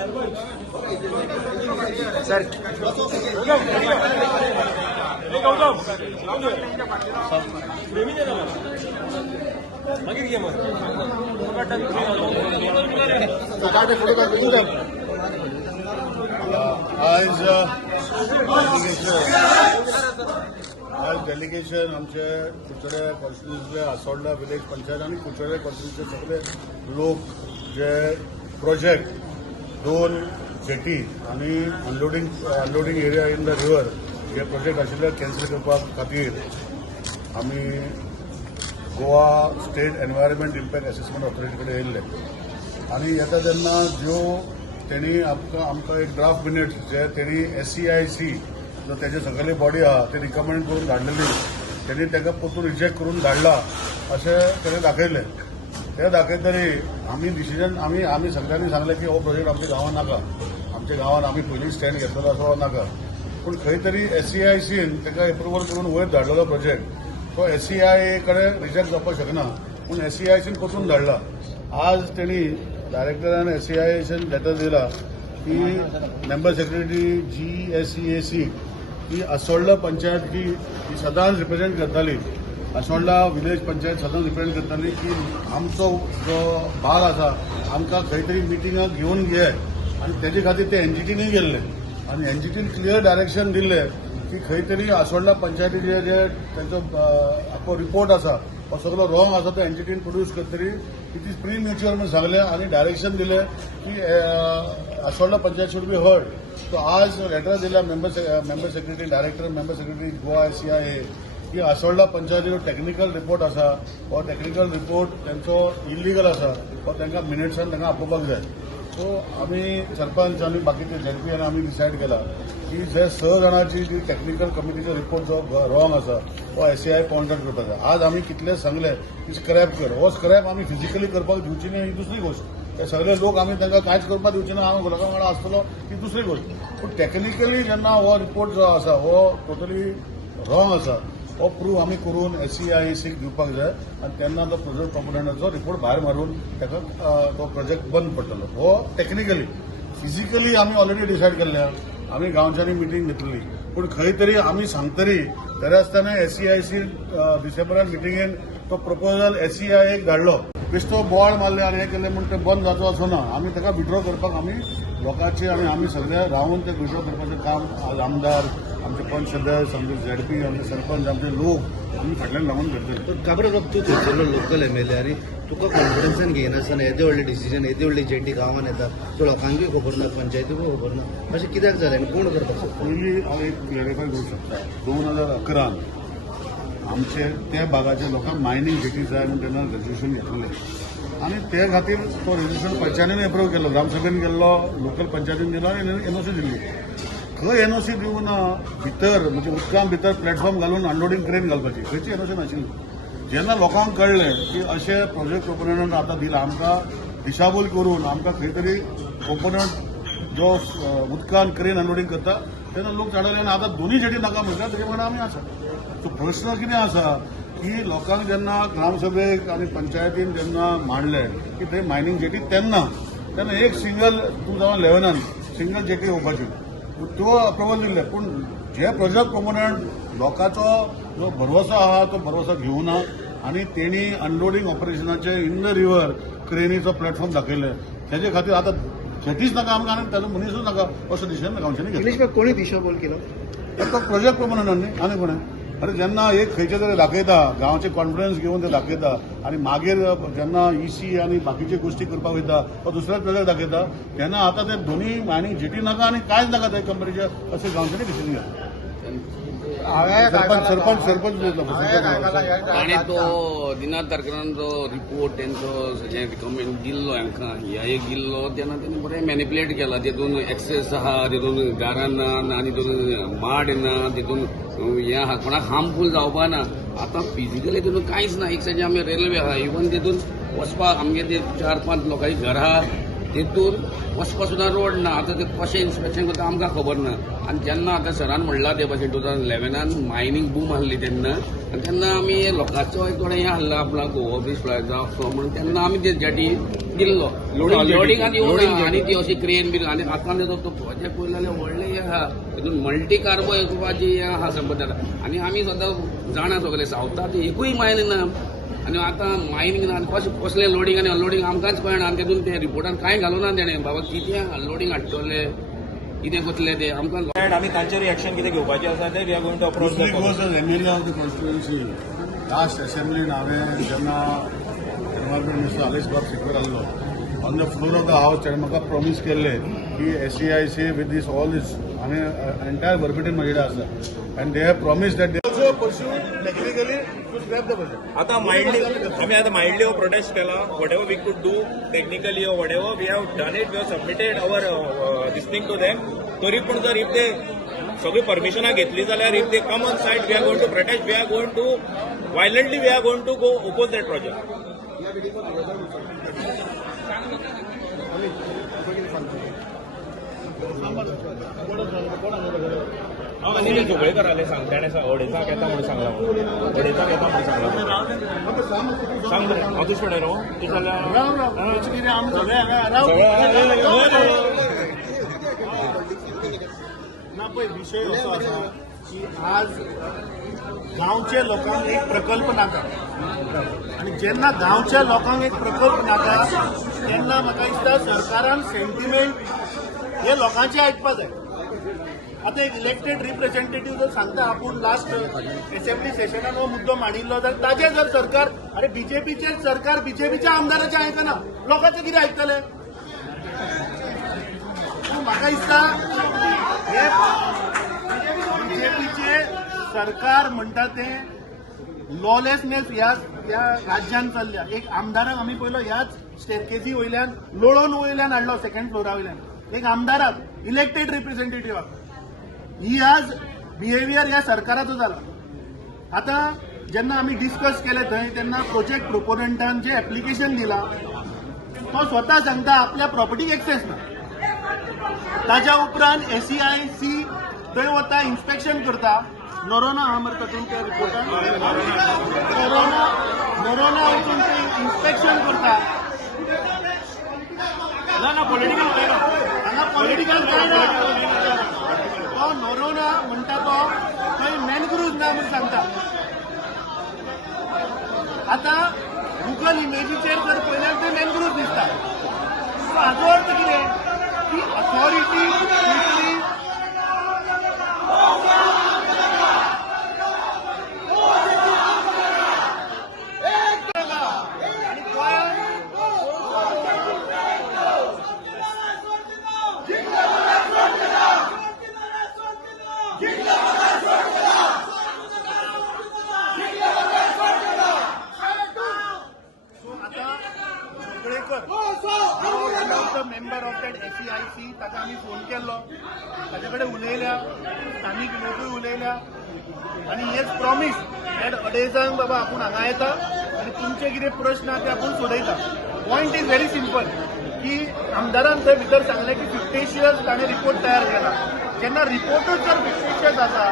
Sir आज delegation आमचे कुचडे कॉन्स्टिट्युन्सीतले आसोळडा village panchayat आणि कुचडे कॉन्स्टिट्युन्सीचे सगळे लोक जे प्रोजेक्ट 2 जेटी आणि unloading area in the river हे प्रोजेक्ट आशिल्ले कॅन्सल करपा खातीर आमी Goa state environment impact assessment authority कडेन येयल्ले आणि येता तेन्ना ज्यो तेणी आमकां एक ड्राफ्ट मिनिट्स जे तेणी SCIC जो तेजे सगळी बॉडी आहा ते रिकमेंड करून धाडलेली त्यांनी ताका परतून रिजेक्ट करून धाडला अशें तेणें दाखयलें ते दाखयतरी आमी डिसिजन आमी सगळ्यांनी सांगलें की हो प्रोजेक्ट आमच्या गांवांत नाका आमच्या गांवांत आमी पयलीं स्टँड घेतलेलो असो नाका पूण खंय तरी SCICन ताका एप्रुवल करून वयर धाडलेलो प्रोजेक्ट तो SCIA कडेन रिजेक्ट जावपाक शकना पूण SCICन परतून धाडला आज तेणी डायरेक्टरान SCICन लेटर दिला की मेंबर सेक्रेटरी GSEAC ही आसोळडा पंचायत ही सदांच रिप्रेझेंट करताली आसोळडा विलेज पंचायत सदांच रिप्रेझेंट करताली की आमचो जो भाग आसा आमकां खंय तरी मिटिंगाक घेवन घे आनी तेजे खातीर ते NGTनी गेल्ले आनी NGTन क्लियर डायरेक्शन दिल्लें की खंय तरी आसोळडा पंचायतीचे जे तांचो आख्खो रिपोर्ट आसा हो सगळो रॉंग आसा तो NGTन प्रोड्यूस करतरी इट इज प्रीमेच्युअर म्हणून सांगलें आनी डायरेक्शन दिलें की आसोळडा पंचायत शूड बी हर्ड तो आज लेटर दिला member secretary director member secretary Goa SCIA की आसोळडा पंचायतीचो टेक्निकल रिपोर्ट आसा हो टेक्निकल रिपोर्ट तांचो इलिगल आसा हो तांकां मिनिट्सान तांकां आपोवपाक जाय सो आमी सरपंच आनी बाकीचे ZP आनी आमी डिसायड केला की जे 6 जाणांची जी टेक्निकल कमिटीचो रिपोर्ट जो रॉंग आसा तो SCI पॉयंट आउट करपाक जाय आज आमी कितले सांगले की स्क्रॅप कर हो स्क्रॅप आमी फिजिकली करपाक दिवची न्ही ही दुसरी गोष्ट ते सगळे लोक आमी तांकां कांयच करपाक दिवचे ना हांव लोकां वांगडा आसतलो ही दुसरी गोष्ट पूण टेक्निकली जेन्ना हो रिपोर्ट जो आसा हो टोटली रॉंग आसा हो प्रूव आमी करून SCIACक दिवपाक जाय आनी तेन्ना तो प्रोजेक्ट प्रोपोनंटाचो रिपोर्ट भायर मारून ताका तो प्रोजेक्ट बंद पडटलो हो टेक्निकली फिजिकली आमी ऑलरेडी डिसायड केल्ले आमी गांवच्यांनी मिटींग घेतलेली पूण खंय तरी आमी सांगतरी तरी आसतना SCIC डिसेंबरान मिटिंगेन तो प्रपोजल SCIAक धाडलो बेश्टो बोवाळ मारले आनी हें केलें म्हूण तें बंद जावचो असो ना आमी ताका विड्रॉ करपाक आमी लोकांचे आनी आमी सगळे रावन ते विड्रॉ करपाचें काम आज आमदार आमचे पंच सदस्य आमचे ZP आमचे सरपंच आमचे लोक आमी फाटल्यान लागून करतले काबर तूं थंयसरलो लोकल MLA आनी तुका कॉन्फिडन्सान घेयनासतना येदे व्हडले डिसिजन येदे व्हडली जेटी गांवांत येता सो लोकांकूय खबर ना पंचायतीकूय खबर ना अशें कित्याक जालें आनी कोण करपाक शकता पयलीं हांव एक क्लॅरिफाय करूंक शकता 2011 आमचे त्या भागाच्या लोकांक मायनींग जेटी जाय म्हणून तेन्ना रेजोल्युशन घेतलेलें आनी ते खातीर तो रेजोल्युशन पंचायतीन एप्रूव केलो ग्रामसभेन गेल्लो लोकल पंचायतीन गेलो आनी NOC दिल्ली खंय NOC दिवन भितर म्हणजे उदकां भितर प्लॅटफॉर्म घालून अनलोडिंग क्रेन घालपाची खंयची NOC नाशिल्ली जेन्ना लोकांक कळ्ळें की अशें प्रोजेक्ट प्रोपोनंटान आतां दिला आमकां दिशाभूल करून आमकां खंय तरी प्रोपोनंट जो उदकान क्रेन अनलोडिंग करता तेन्ना लोक धाडले आनी आतां दोनूय जेटी नाका म्हणटा तेजे वांगडा आमी आसा सो प्रश्न कितें आसा की लोकांक जेन्ना ग्रामसभेक आनी पंचायतीन जेन्ना मांडले की थंय मायनींग जेटी तेन्ना एक सिंगल 2011 सिंगल जेटी येवपाची तो अप्रुवल दिल्ले पूण जे प्रोजेक्ट प्रोपोनंट लोकांचो जो भरवसो आहा तो भरवसो घेवना आनी तेणी अनलोडिंग ऑपरेशनाचे इन द रिव्हर क्रेनीचो प्लॅटफॉर्म दाखयले तेजे खातीर आतां जेटीच नाका आमकां आनी ताजो मनीसूच नाका असो डिसिजन गांवच्यांनी घेतलो कोणी दिशाभूल केलो तो प्रोजेक्ट प्रोपोनंटान न्ही आनी कोणें अरे जेन्ना एक खंयचे तरी दाखयता गांवचे कॉन्फिडन्स घेवन ते दाखयता आनी मागीर जेन्ना EC आनी बाकीचे गोश्टी करपाक वयता तो दुसऱ्याच प्रोजेक्ट दाखयता तेन्ना आतां ते दोनूय आनी जेटी नाका आनी कांयच नाका ते कंपनीचे अशें गांवच्यांनी डिसिजन घेतलें सरपंच आणि तो दिनाथ तारकरान जो रिपोर्ट तेंचो जे रिकमेंड दिल्लो हांकां एक दिल्लो तेन्ना तेणें बरें मॅनिप्युलेट केला तितून एक्सेस आहा तितून गारान ना आनी तितून माड ना तितून हें आहा कोणाक हार्मफूल जावपा ना आतां फिजिकली तितून कांयच ना एक सायडीन आमी रेल्वे आहा इवन तितून वचपाक आमगे ते 4-5 लोकांची घरां आहा तेतून वचपा सुद्दां रोड ना. आतां ते कशें इन्स्पेक्शन करता आमकां खबर ना. आनी जेन्ना आतां सरान म्हणला ते भाशेन 2011 मायनींग बूम आहली तेन्ना, आनी तेन्ना आमी लोकांचो एक थोडे हें आहला आपला गोवा बीच प्लाझा म्हणून तेन्ना आमी ते जेटी दिल्लो लोडिंगाक येवना. आनी ती अशी क्रेन बीन आनी आतां तो प्रोजेक्ट पळयलो जाल्यार व्हडले हें आहा. तितून मल्टी कार्बो येवपाची हें आहा संपदा. आनी आमी सद्दां जाणा सगळे सावथाक एकूय मायन ना. आनी आतां मायनींग ना. कसलें लोडिंग आनी अनलोडिंग आमकांच कळना. आनी तेतून ते रिपोर्टान कांय घालूना तेणें. बाबा कितें अनलोडिंग हाडटले कितें करतले ते आमकां. आमी तांचेर रिएक्शन कितें घेवपाचें आसा ते we are going to approach the MLA of the constituency last असेंब्लीन हांवें जेन्ना एनवायरमेंट मिनिस्टर आलेश बाब सिक्वेर आहलो on the floor of the house ताणें म्हाका प्रॉमिस केल्लें की SEIC with this all this आनी एंटायर वर्बिटन म्हजे कडेन आसा and they have promise that they also pursue technically to scrap the project. आतां माइल्डली हो प्रोटेस्ट केला. Whatever we could do technically और whatever we have done it, we have submitted our listening to them. तरी पूण जर if ते सगळी परमिशनां घेतली जाल्यार if they come on site we are going to protest, we are going to violently we are going to go oppose that project. Anil Joglekar आले सांग ताणें अडेचाक येता म्हणून सांगला. अडेचाक येता म्हणून सांगला. सांग बरें हांव तुजे कडेन राव तूं जाल्यार ना पळय विशय असो आसा की आज गांवच्या लोकांक एक प्रकल्प नाका आनी जेन्ना गांवच्या लोकांक एक प्रकल्प नाका तेन्ना म्हाका दिसता सरकारान सेंटिमेंट हे लोकांचे आयकपा जाय. आतां एक इलेक्टेड रिप्रेझेंटेटिव्ह जर सांगता आपूण लास्ट असेंब्ली सेशनान हो मुद्दो मांडिल्लो जाल्यार ताजे जर सरकार अरे बीजेपीचे सरकार बीजेपीच्या आमदाराचे आयकना लोकांचे कितें आयकतले. पूण म्हाका दिसता हे बीजेपीचे सरकार म्हणटा तें लॉलेसनेस ह्या राज्यान चल्ल्या. एक आमदाराक आमी पयलो ह्याच स्टेरकेजी वयल्यान लोळोवन वयल्यान हाडलो सेकंड फ्लोरा वयल्यान. एक आमदाराक इलेक्टेड रिप्रेझेंटेटिव्हाक ही आज बिहेवियर ह्या सरकाराचो जाला. आतां जेन्ना आमी डिस्कस केले थंय तेन्ना प्रोजेक्ट प्रोपोनंटान जे एप्लिकेशन दिलां तो स्वता सांगता आपल्या प्रॉपर्टीक एक्सेस ना. ताच्या उपरांत SEIC थंय वता इन्स्पेक्शन करता. नोरोना आहा मरे तातूंत त्या रिपोर्टान नोरोना वचून ते इन्स्पेक्शन करता. ना पॉलिटिकल काय ना तो नोरोना म्हणटा तो थंय मॅनग्रुव्ज ना म्हूण सांगता. आतां गुगल इमेजीचेर जर पळयल्यार ते मॅनग्रुव्ज दिसता. हाचो अर्थ कितें की authority member of that SEIC ताका आमी फोन केल्लो. ताचे कडेन उलयल्या स्थानीक लोकूय उलयल्या आनी हेच प्रॉमीस दॅट अडेजांक बाबा आपूण हांगा येता आनी तुमचे कितें प्रश्न आहा ते आपूण सोडयता. पॉयंट इज व्हेरी सिंपल की आमदारान थंय भितर सांगलें की 50 ताणें रिपोर्ट तयार केला. जेन्ना रिपोर्टूच जर 50 आसा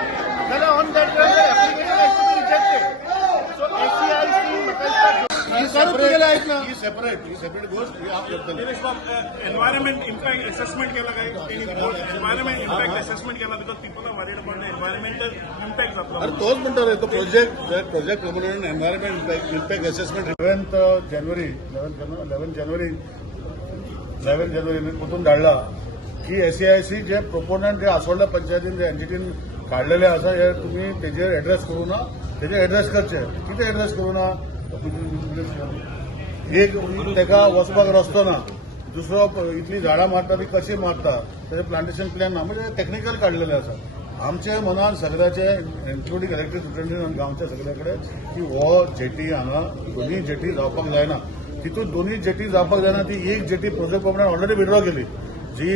जाल्यार on that application has to be rejected. So SEIC म्हाका सेपरेट गोष्ट एनवायरमेंट इम्पॅक्ट असेसमेंट केला काय एनवायरमेंट इम्पॅक्ट असेसमेंट केला because people are worried about the environmental impact जातलो. अरे तोच म्हणटा तो project promotion environment impact assessment 11 जानेवारी परतून धाडला की SEIC जे प्रोपोनंट जे आसोळ्या पंचायतीन जे एनजीटीन काढलेले आसा हे तुम्ही तेजेर एड्रेस करू ना. तेजेर एड्रेस करचे कितें एड्रेस करू ना. एक तेका वचपाक रस्तो ना. दुसरो इतली झाडां मारता ती कशी मारता तेजे प्लांटेशन प्लॅन ना. म्हणजे टेक्निकल काढलेले आसा. आमचे मनान सगळ्याचे इन्क्लुडींग इलेक्टेड रिप्रेझेंटेटिव्ह आनी गांवच्या सगळे कडेन की हो जेटी हांगा दोनूय जेटी जावपाक जायना. तितून दोनूय जेटी जावपाक जायना ती एक जेटी प्रोजेक्ट प्रमाणे ऑलरेडी विड्रॉ केली जी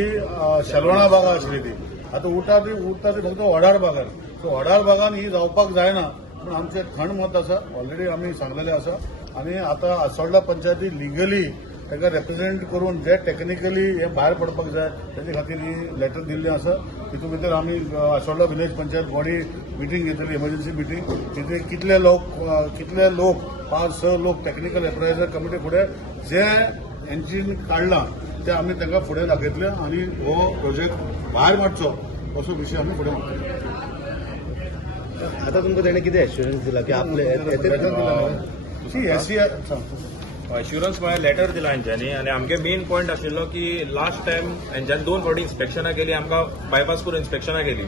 शेलवणा बागा आसली ती. आतां उरता ती फक्त वडार बागान. सो वडार बागान ही जावपाक जायना पूण आमचें खण मत आसा. ऑलरेडी आमी सांगलेलें आसा आनी आतां आसोळ्या पंचायती लिगली ताका रिप्रेझेंट करून जे टेक्निकली हे भायर पडपाक जाय तेजे खातीर ही लेटर दिल्ली आसा. तितून भितर आमी आसोळडा विलेज पंचायत बॉडी मिटींग घेतली, इमर्जन्सी मिटींग. तिथे कितले लोक 5-6 लोक टेक्निकल एप्रायझर कमिटी फुडें जे इंजिन काडलां ते आमी तांकां फुडें दाखयतले आनी हो प्रोजेक्ट भायर मारचो असो विशय आमी फुडें मारतले. आता तुमकां तेणे कितें एश्युरन्स दिला की आपले एश्युरन्स म्हळ्यार लेटर दिला हेंच्यांनी आनी आमगे मेन पॉयंट आशिल्लो की लास्ट टायम हेंच्यांनी 2 फावटी इन्स्पेक्शनां केली, आमकां बायपास करून इन्स्पेक्शनां केली.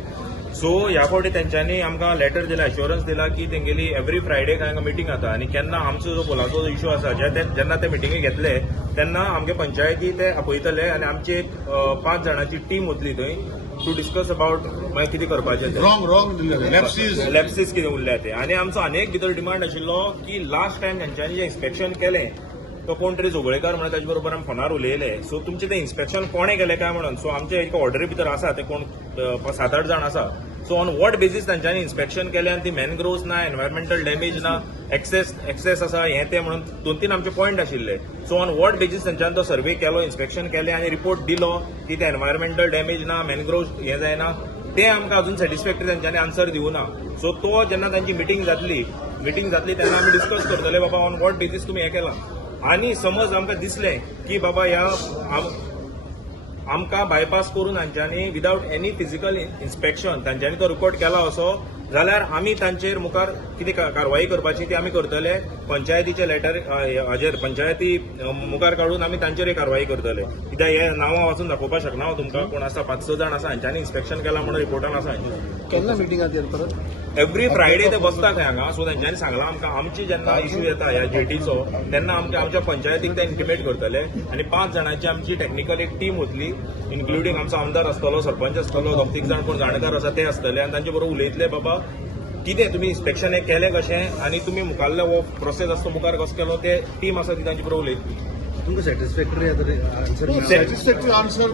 सो ह्या फावटी तेंच्यांनी आमकां लेटर दिला, एश्युरन्स दिला की तेंगेली एवरी फ्रायडे हांगा मिटींग जाता आनी केन्ना आमचो जो पोलाचो इश्यू आसा जेन्ना ते मिटींगे घेतले तेन्ना आमगे पंचायती ते आपयतले आनी आमची एक 5 जाणांची टीम वतली थंय टू डिस्कस अबाउट मागीर कितें करपाचें तें. रॉंग लॅप्सीस कितें उरल्या ते. आनी आमचो आनी एक भितर डिमांड आशिल्लो की लास्ट टायम तेंच्यांनी जें इन्स्पेक्शन केलें तो कोण तरी जोगळेकार म्हणून ताजे बरोबर आमी फोनार उलयले. सो तुमचें तें इन्स्पेक्शन कोणें केलें काय म्हणून. सो आमचे एक ऑर्डरी भितर आसा ते कोण 7-8 जाण आसा. सो ऑन वॉट बेसीस तांच्यांनी इन्स्पेक्शन केलें आनी ती मॅनग्रोव्स ना, एनवायरमेंटल डॅमेज ना, एक्सेस आसा हें तें म्हणून 2-3 आमचे पॉयंट आशिल्ले. सो ऑन वॉट बेसीस तांच्यांनी तो सर्वे केलो, इन्स्पेक्शन केलें आनी रिपोर्ट दिलो की ते एनवायरमेंटल डॅमेज ना, मॅनग्रोव्स हें जायना, ते आमकां अजून सॅटिस्फॅक्टरी तांच्यांनी आन्सर दिवना. सो तो जेन्ना तांची मिटींग जातली तेन्ना आमी डिस्कस करतले बाबा ऑन वॉट बेसीस तुमी हें केलां. आनी समज आमकां दिसलें की बाबा ह्या आमकां बायपास करून हांच्यांनी विदाउट एनी फिजिकल इन्स्पेक्शन तांच्यांनी तो रिकॉर्ड केला असो जाल्यार आमी तांचेर मुखार कितें कारवाई करपाची ती आमी करतले. पंचायतीचे लेटर हाजेर पंचायती मुखार काडून आमी तांचेर कारवाई करतले. कित्याक हे नांवां वाचून दाखोवपाक शकना हांव तुमकां. कोण आसा 5-6 जाण आसा हांच्यांनी इन्स्पेक्शन केलां म्हणून रिपोर्टान आसा. केन्ना मिटींग जाता परत एवरी फ्रायडे ते बसता थंय हांगा. सो तांच्यांनी सांगलां आमकां आमची जेन्ना इश्यू येता ह्या जेटीचो तेन्ना आमच्या पंचायतीक ते इंटिमेट करतले आनी 5 जाणांची आमची टॅक्निकल एक टीम वतली, इन्क्लुडींग आमचो आमदार आसतलो, सरपंच आसतलो, 2-3 जाण कोण जाणकार आसा ते आसतले आनी तांचे बरोबर उलयतले बाबा कितें तुमी इन्स्पेक्शन हें केलें कशें आनी तुमी मुखारलो हो प्रोसेस आसता मुखार कसो केलो ते टीम आसा ती तांचे बरोबर उलयतली. तुमकां सॅटिस्फॅक्टरी आन्सर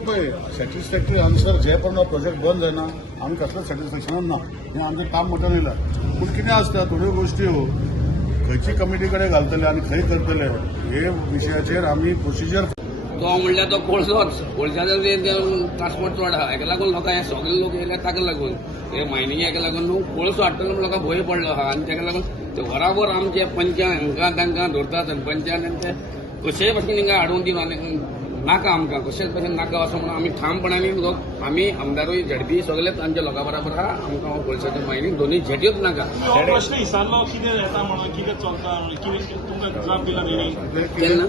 सॅटिस्फॅक्टरी आन्सर जे पर्यंत प्रोजेक्ट बंद जायना आमी कसलें सॅटिस्फॅक्शनान ना. हें आमचें काम म्हणून येयलां. पूण कितें आसता थोड्यो गोश्टी खंयची कमिटी कडेन घालतले आनी खंय करतले हे विशयाचेर आमी प्रोसिजर. तो म्हणल्यार तो कोळशाचो ट्रान्सपोर्ट चड आहा हेका लागून लोकां हे सगळे लोक येयले ताका लागून हे मायनिंग हेका लागून न्हू कोळसो हाडटलो म्हणून लोकांक भंय पडलो आहा आनी ताका लागून ते बराबर आमचे पंचान हांकां तांकां धरतात आनी पंचान ते कशेय भाशेन हिंगा हाडून दिना नाका आमकां कशेच भाशेन नाका असो म्हणून आमी ठामपणांनी आमी आमदारूय झडपी सगळे तांच्या लोकां बरोबर आहा. आमकां कोळशाचें मायनिंग दोनूय झेट्योच नाका. प्रश्न विचारलो कितें येता म्हणून कितें चलता कितें तुमकां जाप दिला तेणी केन्ना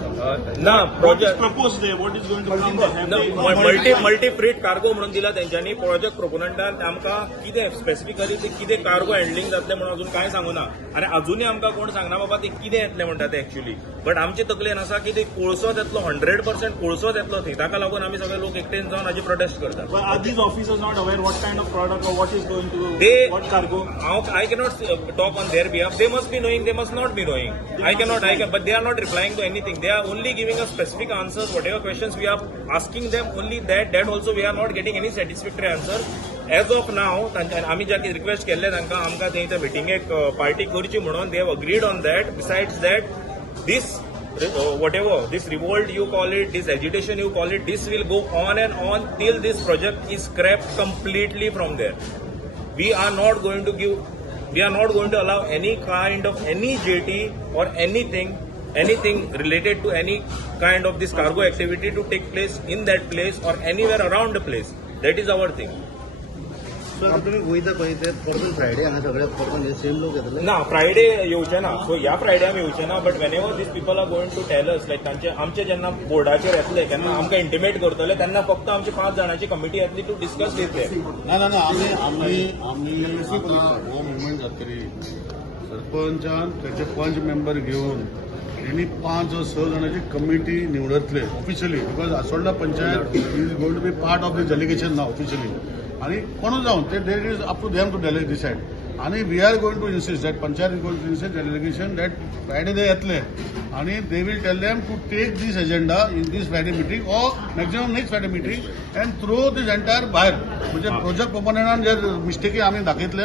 ना project propose they what is going to multi freight cargo म्हणून दिला तेंच्यांनी. प्रोजेक्ट प्रोपोनंटान आमकां कितें स्पेसिफिकली ते कितें कार्गो हँडलिंग जातलें म्हणून अजून कांय सांगुना आनी अजुनूय आमकां कोण सांगना बाबा ते कितें येतलें म्हणटा ते एक्चुअली. बट आमचे तकलेन आसा की ते कोळसोच येतलो 100% कोळसोच येतलो थंय. ताका लागून आमी सगळे लोक एकटेन जावन हाजी प्रोटेस्ट करतात. But are these officers not aware what kind of product or what is going to what cargo? I cannot talk on their behalf. They must be knowing, they must not be knowing. But they are not replying to anything. They are only giving us specific answers. Whatever questions we are asking them, only that also we are not getting any satisfactory answer. As of now, आमी ज्या request केल्ले तांकां आमकां थंय मिटिंगेक party करची म्हणून they have agreed on that. Besides that, this whatever this revolt you call it, this agitation you call it, this will go on and on till this project is scrapped completely from there. We are not going to allow any kind of any jetty or anything related to any kind of this cargo activity to take place in that place or anywhere around the place. That is our thing. So तुमी वयता पळय ते परतून Friday हांगा सगळे परतून same लोक येतले ना फ्रायडे येवचे ना. सो ह्या फ्रायडे आमी येवचे ना. But whenever these people are going to tell us like आमचे जेन्ना बोर्डाचेर येतले तेन्ना आमकां इंटिमेट करतले तेन्ना फक्त आमची 5 जाणांची कमिटी येतली टू डिस्कस दितले. ना आमी आतां हो मुवमेंट जातरी सरपंचान त्याचे 5 मेंबर घेवन त्यांनी 5-6 जाणांची कमिटी निवडतले officially. Because Assolda panchayat is going to be part of the delegation ना ऑफिशियली. आणि कोण जावन ते that is up to them to decide. आणि we are going to insist that panchayat is going to insist delegation that Friday ते येतले आणि they will tell them to take this agenda in this Friday meeting or maximum next Friday meeting and through this entire भायर म्हणजे project प्रोपोनंटान जे मिस्टेकी आमी दाखयतले